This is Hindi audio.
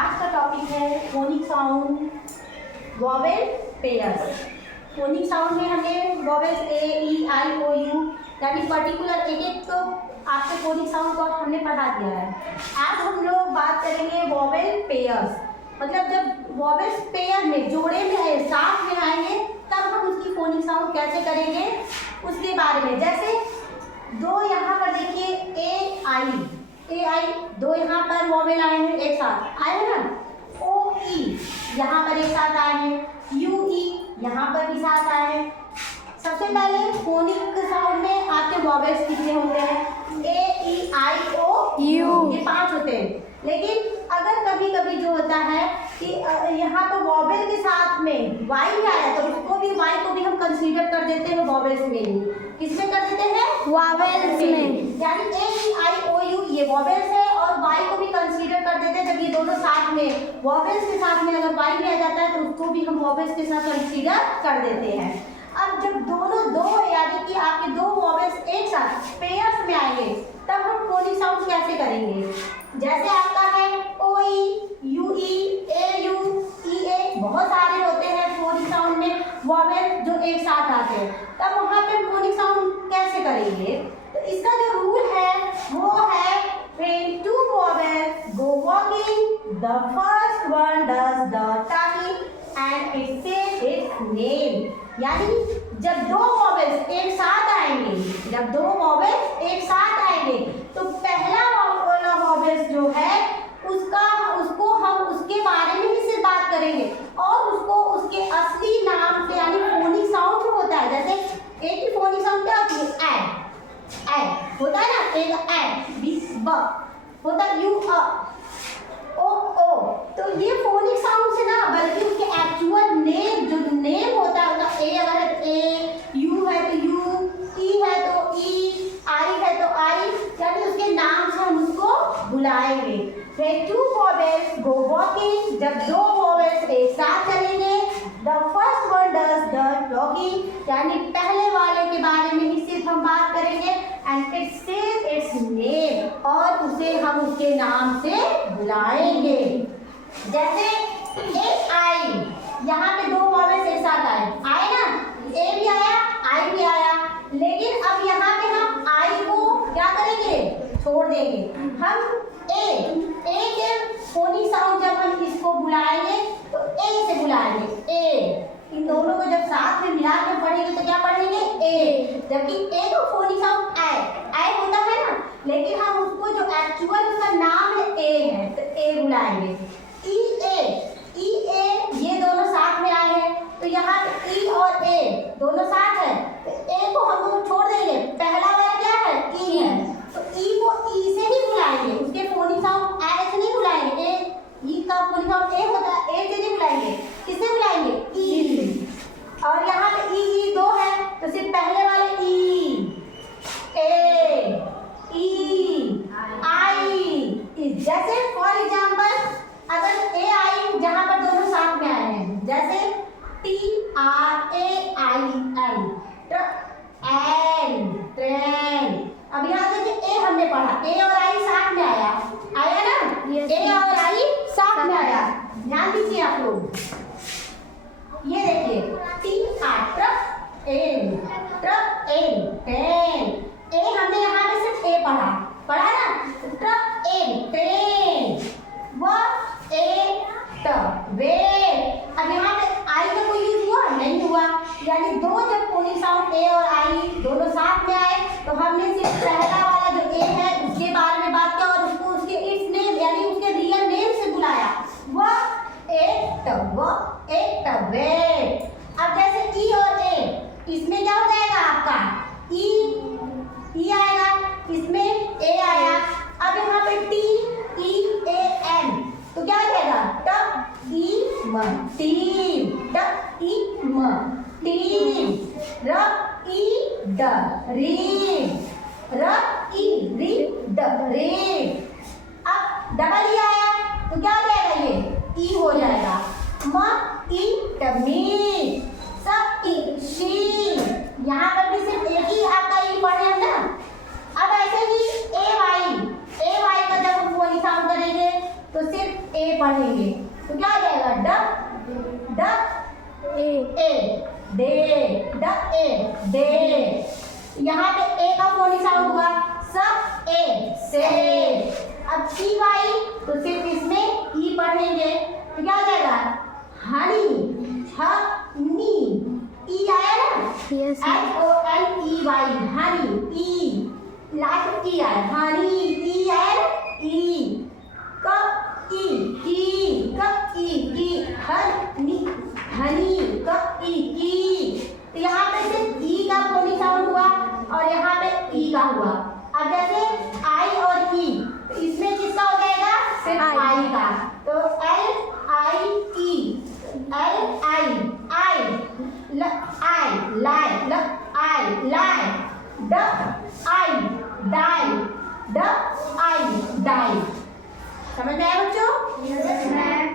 आज का टॉपिक है phonic sound vowel pairs. Phonic sound में हमें vowels A E I O U यानी पर्टिकुलर एक एक तो आपके फोनिक साउंड को हमने पढ़ा दिया है। आज हम लोग बात करेंगे वॉवेल पेयर्स, मतलब जब वॉवेल्स पेयर में जोड़े में साथ में आएंगे तब हम उसकी फोनिक साउंड कैसे करेंगे उसके बारे में। जैसे दो यहाँ पर देखिए ए आई दो यहाँ पर वॉवेल आए हैं, एक साथ आए हैं ना। ओ ई यहाँ पर एक साथ आए हैं, यू ई यहाँ पर भी साथ आए हैं। सबसे पहले फोनिक साउंड में आपके वॉवेल्स कितने होते हैं? ए ई आई ओ यू, ये 5 होते हैं। लेकिन अगर कभी कभी जो होता है कि यहाँ पर वॉवेल के साथ में वाई आया तो उसको भी वाई को भी हम कंसीडर कर देते हैं वॉवेल्स में ही। किसमें कर देते हैं? वॉवेल्स में। यानी ए ई आई ओ यू ये वॉवेल्स है और वाई को भी कंसीडर कर देते हैं। जब ये दोनों साथ में वॉवेल्स के साथ में अगर वाई भी आ जाता है तो उसको भी हम वॉवेल्स के साथ कंसीडर कर देते हैं। अब जब दोनों दो यानी कि आपके दो वॉवेल्स एक साथ पेयर्स में आएंगे तब हम फोनिक साउंड कैसे करेंगे? जैसे आपका है ओ ई, यू ई, ए यू, ई ए, बहुत सारे होते हैं फोनिक साउंड में वॉवेल जो एक साथ आते हैं। तब वहाँ पे फोनिक साउंड कैसे करेंगे? तो इसका जो रूल है वो है when two vowels go walking, the first one does the talking and it says its name। यानी जब दो वॉवेल्स एक साथ आएंगे, तो पहला वाला वॉवेल्स जो है उसको हम उसके बारे में ही सिर्फ बात करेंगे और उसको उसके असली नाम से यानी फोनिक साउंड जो होता है, जैसे एक ही फोनिक साउंड क्या होती है? ए होता है ना, एक ए बी ब होता है, यू अ ओ। तो ये फोनिक साउंड से ना बल्कि उसके एक्चुअल नेम जो नेम होता है उसका ए अगर है तो ए, यू है तो यू, ई है तो ई, आई है तो आई, यानी उसके नाम से हम उसको बुलाएंगे। When two vowels go walking, जब दो वॉवेल्स एक साथ चलेंगे, the first one does the talking, यानी पहले वाले के बारे में ही सिर्फ हम बात करेंगे and it says its name, और उसे हम उसके नाम से बुलाएंगे। जैसे ए आई, यहाँ पे दो वॉवेल्स एक साथ आए ना, ए भी आया आई भी आया, लेकिन अब यहाँ पे हम आई को क्या करेंगे? छोड़ देंगे। हम ए के फोनिक साउंड जब हम इसको बुलाएंगे तो ए से बुलाएंगे। ए इन दोनों को जब साथ में मिला के पढ़ेंगे तो क्या पढ़ेंगे? ए। जबकि ए का फोनिक साउंड आई होता है ना, लेकिन हम उसको जो एक्चुअल उसका नाम है ए है तो ए बुलाएंगे। ई ए ये दोनों साथ में आए हैं तो यहाँ पे ई और ए दोनों साथ है तो ए को हम लोग छोड़ देंगे। पहला वाला क्या है? ई है, तो ई को ई से ही बुलाएंगे, उसके फोनिक साउंड ए से नहीं बुलाएंगे। ई का फोनिक साउंड ए होता है, ए से नहीं बुलाएंगे, किससे बुलाएंगे? ई। और यहाँ पे ई दो है तो सिर्फ पहले वाले ई, ए, ई, आई। जैसे फॉर एग्जाम्पल अगर ए आई जहाँ पर दोनों साथ में आए हैं, जैसे T R A I N, train. अब यहाँ देखिए ए हमने पढ़ा, ए और आई साथ में आया ना, ए और आई साथ में आया। ध्यान दीजिए आप लोग, ये देखिए टी आर ट्रेन, ए हमने यहाँ पे सिर्फ ए पढ़ा ना, ट्रेन, वो ए वे। अब यहाँ पे आई का कोई यूज हुआ? नहीं हुआ। यानी दो जब फोनिक साउंड ए और आई दोनों साथ में आए तो हमने सिर्फ पहला वाला जो ए है उसके बारे में बात किया और उसको उसके इट्स नेम यानी उसके रियल नेम से बुलाया, वह एक वे। अब जैसे ई और ए, इसमें क्या हो जाएगा आपका? ई आएगा, इसमें ए आया। अब यहाँ पे टी ई ए एन तो क्या आ जाएगा? ट ई म, टीम, ट ई म, टीम। र ई ड, रीम, र ई री ड, रीम। अब डबल ई आया तो क्या हो जाएगा? ये ई हो जाएगा। म ई टमी, स ई शी। यहाँ पर भी सिर्फ एक ही आपका ई पढ़े हैं ना। अब ऐसे ही ए वाई का जब हम फोनिक साउंड करेंगे तो सिर्फ ए पढ़ेंगे तो क्या आ जाएगा ड ड ए डे ड ए डे। यहाँ पे ए का फोनिक साउंड हुआ स ए से। अब ई वाई तो सिर्फ इसमें ई पढ़ेंगे तो क्या हो जाएगा हनी हनी। ई आया ना Yes. HONEY हनी ई लास्ट ई आया हनी ई आया ना ई क ई की हनी हनी क ई की। तो यहाँ पे सिर्फ ई का फोनिक साउंड हुआ और यहाँ पे ई का हुआ। अब जैसे आई और ई तो इसमें किसका हो जाएगा सिर्फ आई का। तो LIE LI आई लाई ल आई लाई ड आई डाई ड आई डाई। समझ में आया बच्चों?